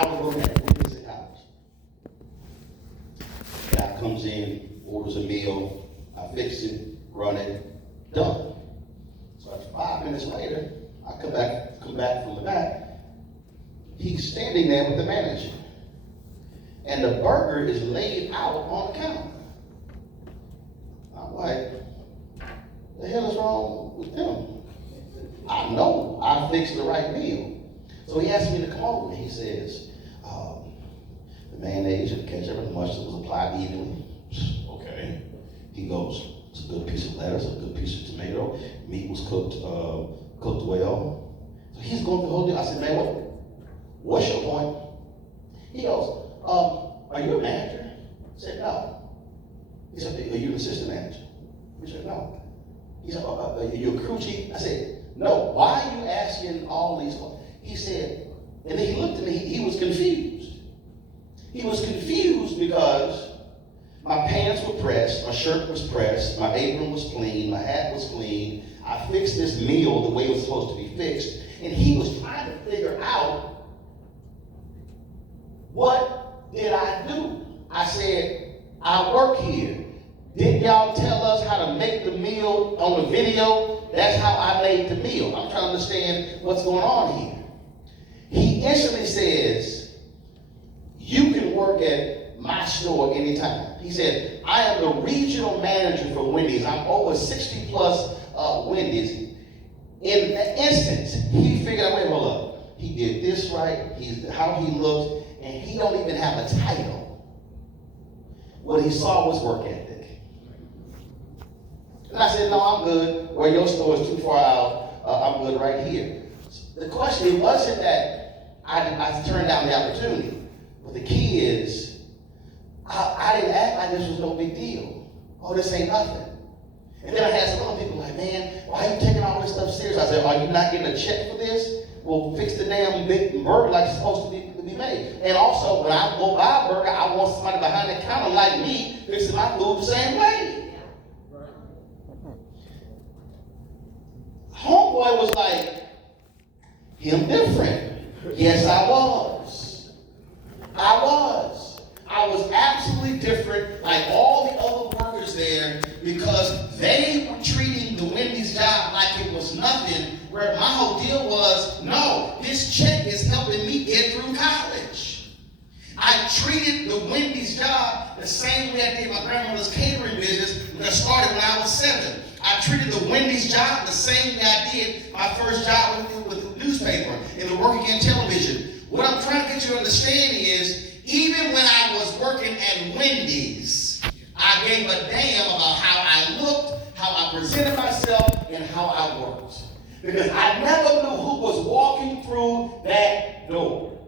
I was working at Memphis in college. Guy comes in, orders a meal, I fix it, run it, done. So 5 minutes later, I come back from the back. He's standing there with the manager. And the burger is laid out on the counter. I'm like, the hell is wrong with them? I know I fixed the right meal. So he asked me to come over. He says, the mayonnaise and ketchup and mustard was applied evenly. Okay. He goes, it's a good piece of lettuce, a good piece of tomato. Meat was cooked well. So he's going through the whole deal. I said, man, what's your point? He goes, are you a manager? I said, no. He said, are you an assistant manager? I said, no. He said, are you a crew chief? I said, no. Why are you asking all these questions? He said, and then he looked at me, he was confused. He was confused because my pants were pressed, my shirt was pressed, my apron was clean, my hat was clean. I fixed this meal the way it was supposed to be fixed. And he was trying to figure out, what did I do? I said, I work here. Didn't y'all tell us how to make the meal on the video? That's how I made the meal. I'm trying to understand what's going on here. He instantly says, you can work at my store anytime. He said, I am the regional manager for Wendy's. I'm over 60 plus Wendy's. In an instance, he figured out, wait, hold up. He did this right, how he looked, and he don't even have a title. What he saw was work ethic. And I said, no, I'm good. Where your store is too far out, I'm good right here. The question, it wasn't that I turned down the opportunity, but the key is, I didn't act like this was no big deal. Oh, this ain't nothing. And then I had some other people like, man, why are you taking all this stuff serious? I said, are you not getting a check for this? Well, fix the damn big burger like it's supposed to be made. And also, when I go buy a burger, I want somebody behind the counter like me fixing my food the same way. Homeboy was like, him different. Yes, I was. I was absolutely different like all the other workers there because they were treating the Wendy's job like it was nothing, where my whole deal was, no, this check is helping me get through college. I treated the Wendy's job the same way I did my grandmother's catering business when I started when I was 7. I treated the Wendy's job the same way I did my first job with the newspaper and the Work Again television. What I'm trying to get you to understand is, even when I was working at Wendy's, I gave a damn about how I looked, how I presented myself, and how I worked. Because I never knew who was walking through that door.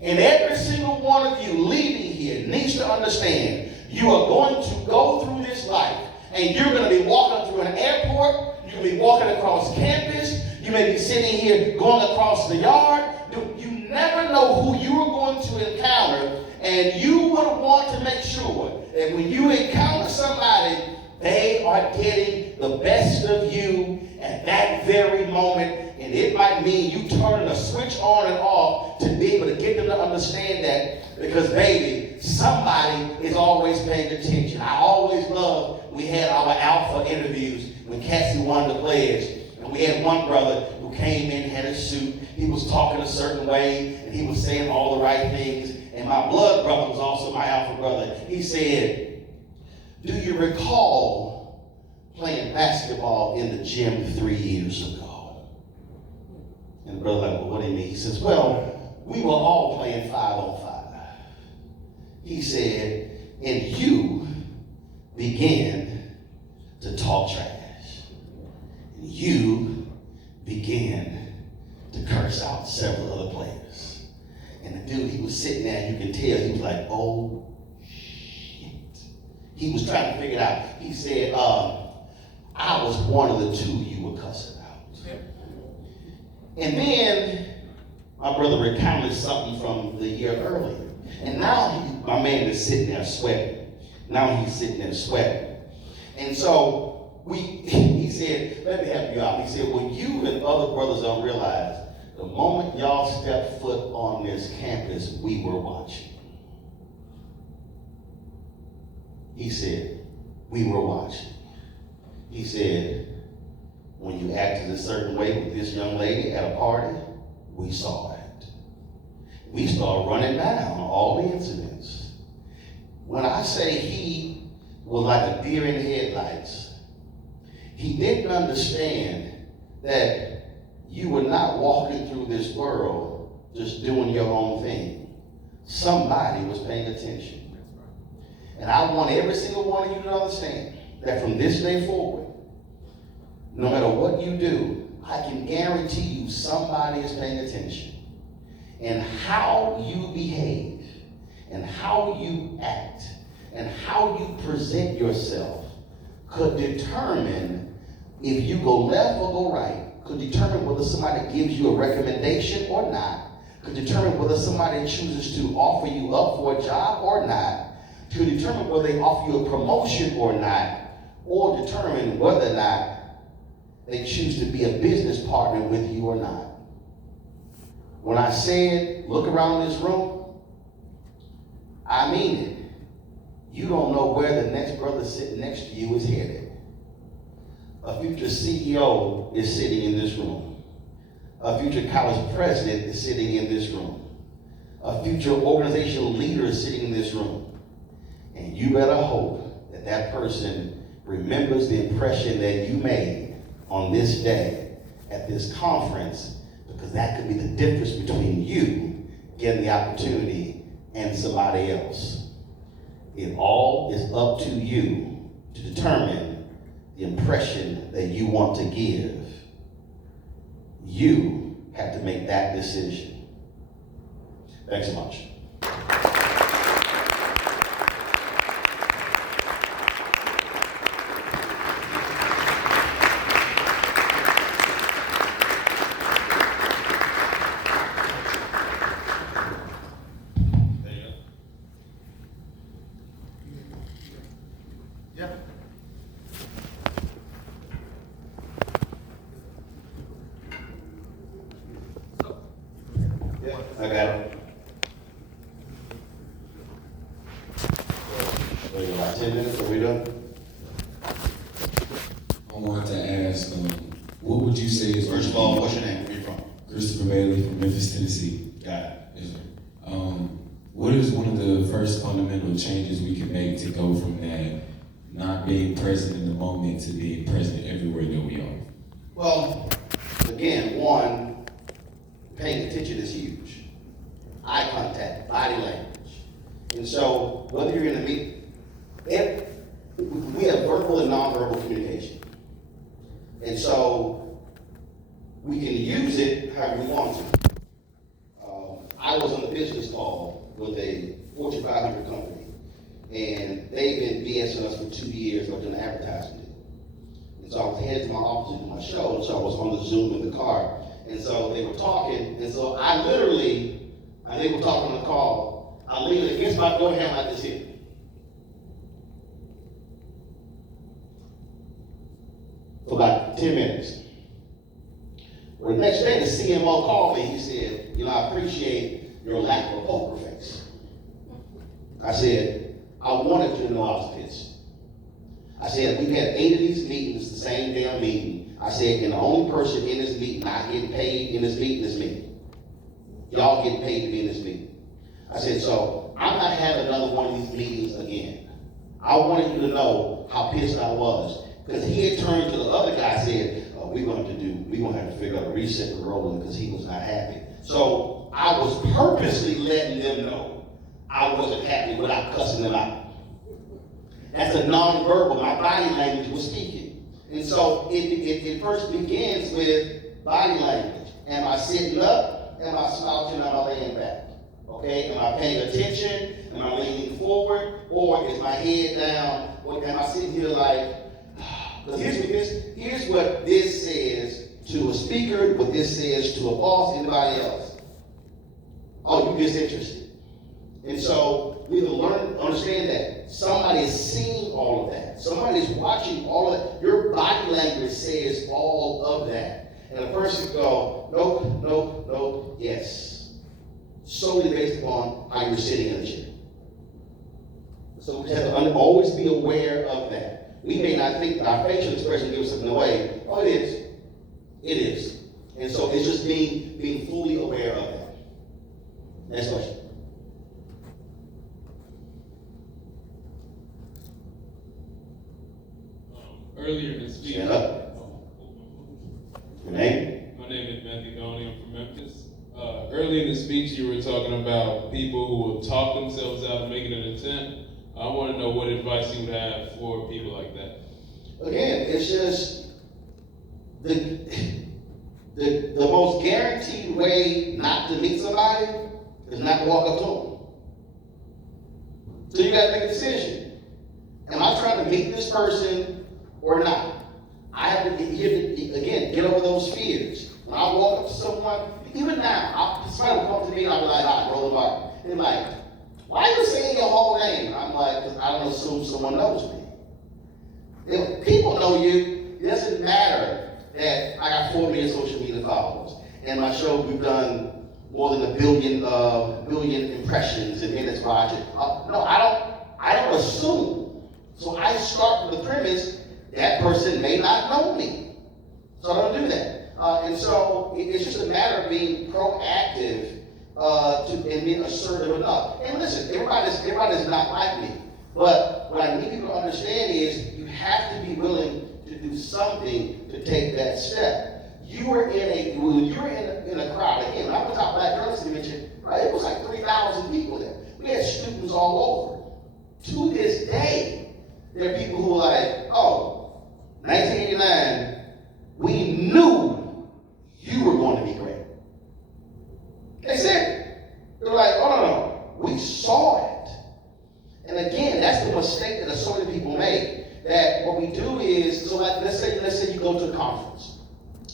And every single one of you leaving here needs to understand, you are going to go through this life, and you're going to be walking through an airport, you're going to be walking across campus, you may be sitting here going across the yard. You never know who you are going to encounter, and you would want to make sure that when you encounter somebody, they are getting the best of you at that very moment. And it might mean you turning a switch on and off to be able to get them to understand that, because baby, somebody is always paying attention. I always loved, we had our alpha interviews when Cassie won the pledge. And we had one brother who came in, had a suit. He was talking a certain way, and he was saying all the right things. And my blood brother was also my alpha brother. He said, do you recall playing basketball in the gym 3 years ago? And the brother like, well, what do you mean? He says, well, we were all playing 5-on-5. He said, and you began to talk trash. You began to curse out several other players. And the dude, he was sitting there, you can tell, he was like, oh, shit. He was trying to figure it out. He said, I was one of the two you were cussing out. And then my brother recounted something from the year earlier. And now my man is sitting there sweating. Now he's sitting there sweating. And so he said, let me help you out. He said, well, you and other brothers don't realize The moment y'all stepped foot on this campus, we were watching. He said, we were watching. He said, when you acted a certain way with this young lady at a party, we saw it. We started running down all the incidents. When I say he was like a deer in headlights, he didn't understand that you were not walking through this world just doing your own thing. Somebody was paying attention. And I want every single one of you to understand that from this day forward, no matter what you do, I can guarantee you somebody is paying attention. And how you behave, and how you act, and how you present yourself could determine if you go left or go right, could determine whether somebody gives you a recommendation or not, could determine whether somebody chooses to offer you up for a job or not, could determine whether they offer you a promotion or not, or determine whether or not they choose to be a business partner with you or not. When I said, look around this room, I mean it. You don't know where the next brother sitting next to you is headed. A future CEO is sitting in this room. A future college president is sitting in this room. A future organizational leader is sitting in this room. And you better hope that that person remembers the impression that you made on this day at this conference, because that could be the difference between you getting the opportunity and somebody else. It all is up to you to determine the impression that you want to give. You have to make that decision. Thanks so much. I got it. Wait, about 10 minutes, are we done? I wanted to ask, what would you say is... First of all, what's your name? Where are you from? Christopher Bailey from Memphis, Tennessee. Got it. Yes, sir. What is one of the first fundamental changes we can make to go from that not being present in the moment to being present everywhere that we are? Well, again, one, paying attention is huge. Eye contact, body language. And so, whether you're in a meeting, we have verbal and nonverbal communication. And so, we can use it however we want to. I was on a business call with a Fortune 500 company, and they've been BSing us for 2 years about doing an advertising deal. And so I was headed to my office to do my show, and so I was on the Zoom in the car. And so they were talking, and so they were talking on the call, I leaned against my door handle like this here. For about 10 minutes. Well, the next day, the CMO called me. He said, I appreciate your lack of a poker face. I said, I wanted you to know I was pissed. I said, we've had 8 of these meetings, the same damn meeting. I said, and the only person in this meeting not getting paid in this meeting is me. Y'all getting paid to be in this meeting. I said, so I'm not having another one of these meetings again. I wanted you to know how pissed I was. Because he had turned to the other guy and said, we're going to have to figure out a reset for Roland because he was not happy. So I was purposely letting them know I wasn't happy without cussing them out. That's a nonverbal. My body language was speaking. And so it first begins with body language. Am I sitting up? Am I slouching? Am I laying back? Okay, am I paying attention? Am I leaning forward? Or is my head down? Or am I sitting here like, but here's what this says to a speaker, what this says to a boss, anybody else. Oh, you're disinterested. And so we have to learn, understand that. Somebody is seeing all of that. Somebody is watching all of that. Your body language says all of that. And the person could go, nope, nope, nope, yes. Solely based upon how you're sitting in the chair. So we have to always be aware of that. We may not think that our facial expression gives something away. Oh, it is. It is. And so it's just being fully aware of that. Next question. Earlier in the speech, Stand up. Your name? My name is Matthew Donnie. I'm from Memphis. Earlier in the speech, you were talking about people who will talk themselves out of making an attempt. I want to know what advice you would have for people like that. Again, it's just the most guaranteed way not to meet somebody is not to walk up to them. So you got to make a decision. Am I trying to meet this person or not? I have to get over those fears. When I walk up to someone, even now, somebody will come to me and I'll be like, "Hi, roll the bar." They're like, "Why are you saying your whole name?" I'm like, "Because I don't assume someone knows me." If people know you, it doesn't matter that I got 4 million social media followers. And my show, we've done more than a billion impressions and minutes watching. No, I don't assume. So I start with the premise that person may not know me. So I don't do that. And so it's just a matter of being proactive and being assertive enough. And listen, everybody's not like me. But what I need people to understand is you have to be willing to do something to take that step. You were in a crowd. Again, when I went to our Black Girls Convention, right, it was like 3,000 people there. We had students all over. To this day, there are people who are like, "Oh, 1989, we knew you were going to be great." They said it. They were like, "Oh, no, we saw it." And again, that's the mistake that so many people make. That what we do is, so like, let's say you go to a conference.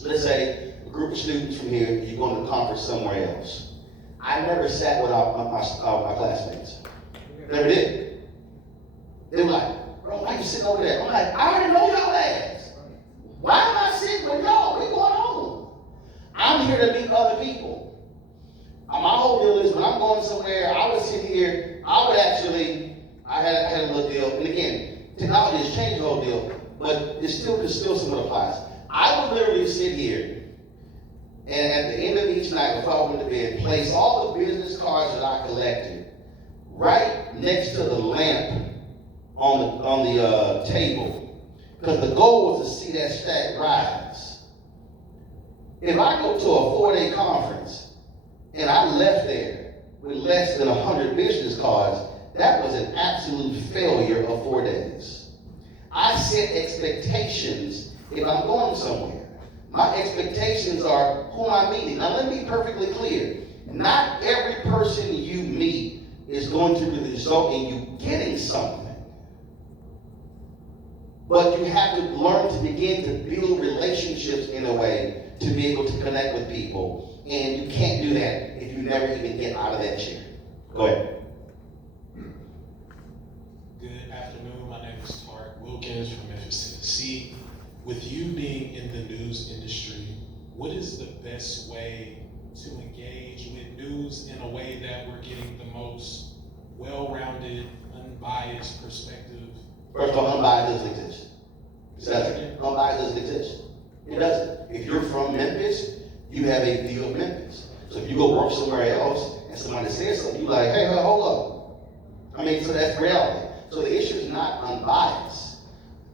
Let's say a group of students from here, you're going to a conference somewhere else. I never sat with my classmates. Never did. They were like, "Bro, why are you sitting over there?" I'm like, "I already know y'all ass. Why am I sitting with y'all? We going home. I'm here to meet other people." My whole deal is when I'm going somewhere, I would sit here, I had a little deal, and again, technology has changed the whole deal, but it still somewhat applies. I would literally sit here, and at the end of each night, before I went to bed, place all the business cards that I collected right next to the lamp on the table, because the goal was to see that stack rise. If I go to a 4-day conference and I left there with less than 100 business cards, that was an absolute failure of 4 days. I set expectations if I'm going somewhere. My expectations are who I'm meeting. Now let me be perfectly clear. Not every person you meet is going to result in you getting something. But you have to learn to begin to build relationships in a way to be able to connect with people. And you can't do that if you never even get out of that chair. Go ahead. Good afternoon. My name is Tarek Wilkins from Memphis, Tennessee. With you being in the news industry, what is the best way to engage with news in a way that we're getting the most well-rounded, unbiased perspective? First of all, unbiased doesn't exist. It doesn't. Unbiased doesn't exist. It doesn't. If you're from Memphis, you have a view of Memphis. So if you go work somewhere else and somebody says something, you're like, "Hey, hold up." I mean, so that's reality. So the issue is not unbiased.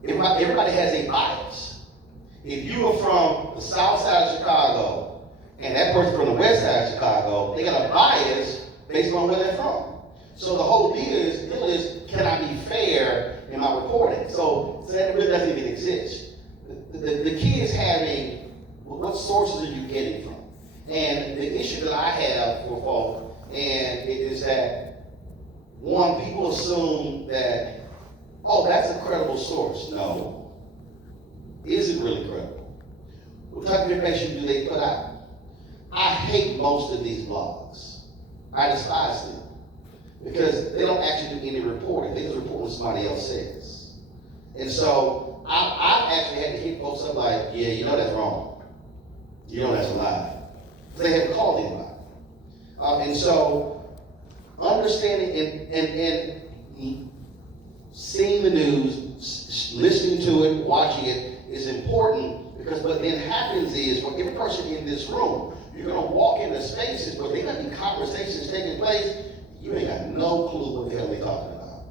Everybody has a bias. If you are from the south side of Chicago and that person from the west side of Chicago, they got a bias based on where they're from. So the whole deal is, can I be fair in my reporting? So that really doesn't even exist. The key is having, what sources are you getting from? And the issue that I have for folk, and it is that, one, people assume that, oh, that's a credible source. No. Is it really credible? What type of information do they put out? I hate most of these blogs. I despise them. Because they don't actually do any reporting. They just report what somebody else says. And so I've actually had to hit folks up like, "Yeah, you know that's wrong." You know that's a lie. They haven't called anybody. And so, understanding and seeing the news, listening to it, watching it is important because what then happens is for every person in this room, you're going to walk into spaces where there are going to be conversations taking place. You ain't got no clue what the hell they're talking about.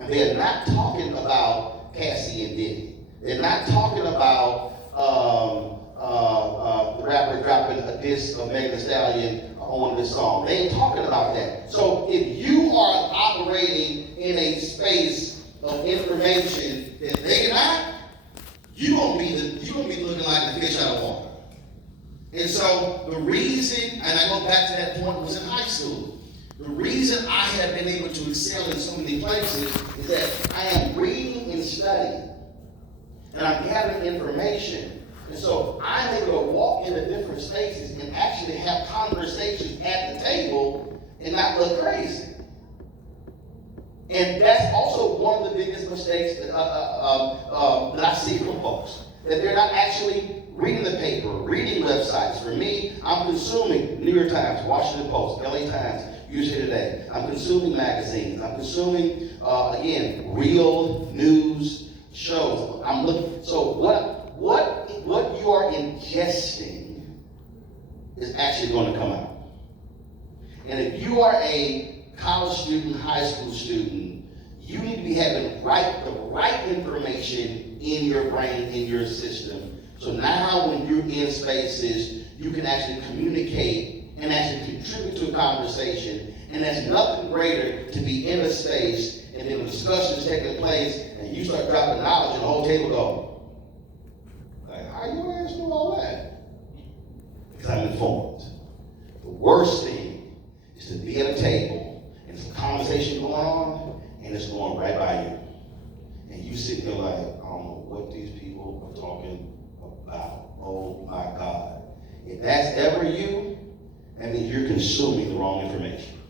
And they're not talking about Cassie and Diddy. They're not talking about the rapper dropping a diss of Megan Thee Stallion on this song. They ain't talking about that. So if you are operating in a space of information that they're not, you're gonna be looking like the fish out of water. And so the reason, and I go back to that point, was in high school. The reason I have been able to excel in so many places is that I am reading and studying, and I'm gathering information. And so I'm able to walk into different spaces and actually have conversations at the table and not look crazy. And that's also one of the biggest mistakes that I see from folks, that they're not actually reading the paper, reading websites. For me, I'm consuming New York Times, Washington Post, LA Times, USA Today. I'm consuming magazines. I'm consuming, again, real news shows. I'm looking. So what you are ingesting is actually going to come out. And if you are a college student, high school student, you need to be having the right information in your brain, in your system. So now when you're in spaces, you can actually communicate and actually contribute to a conversation. And there's nothing greater to be in a space and then a discussion is taking place and you start dropping knowledge and the whole table go, like, how you gonna ask me all that? Because I'm informed. The worst thing is to be at a table and there's a conversation going on and it's going right by you. And you sit there like, I don't know what these people are talking about. Oh my God. If that's ever you, that means you're consuming the wrong information.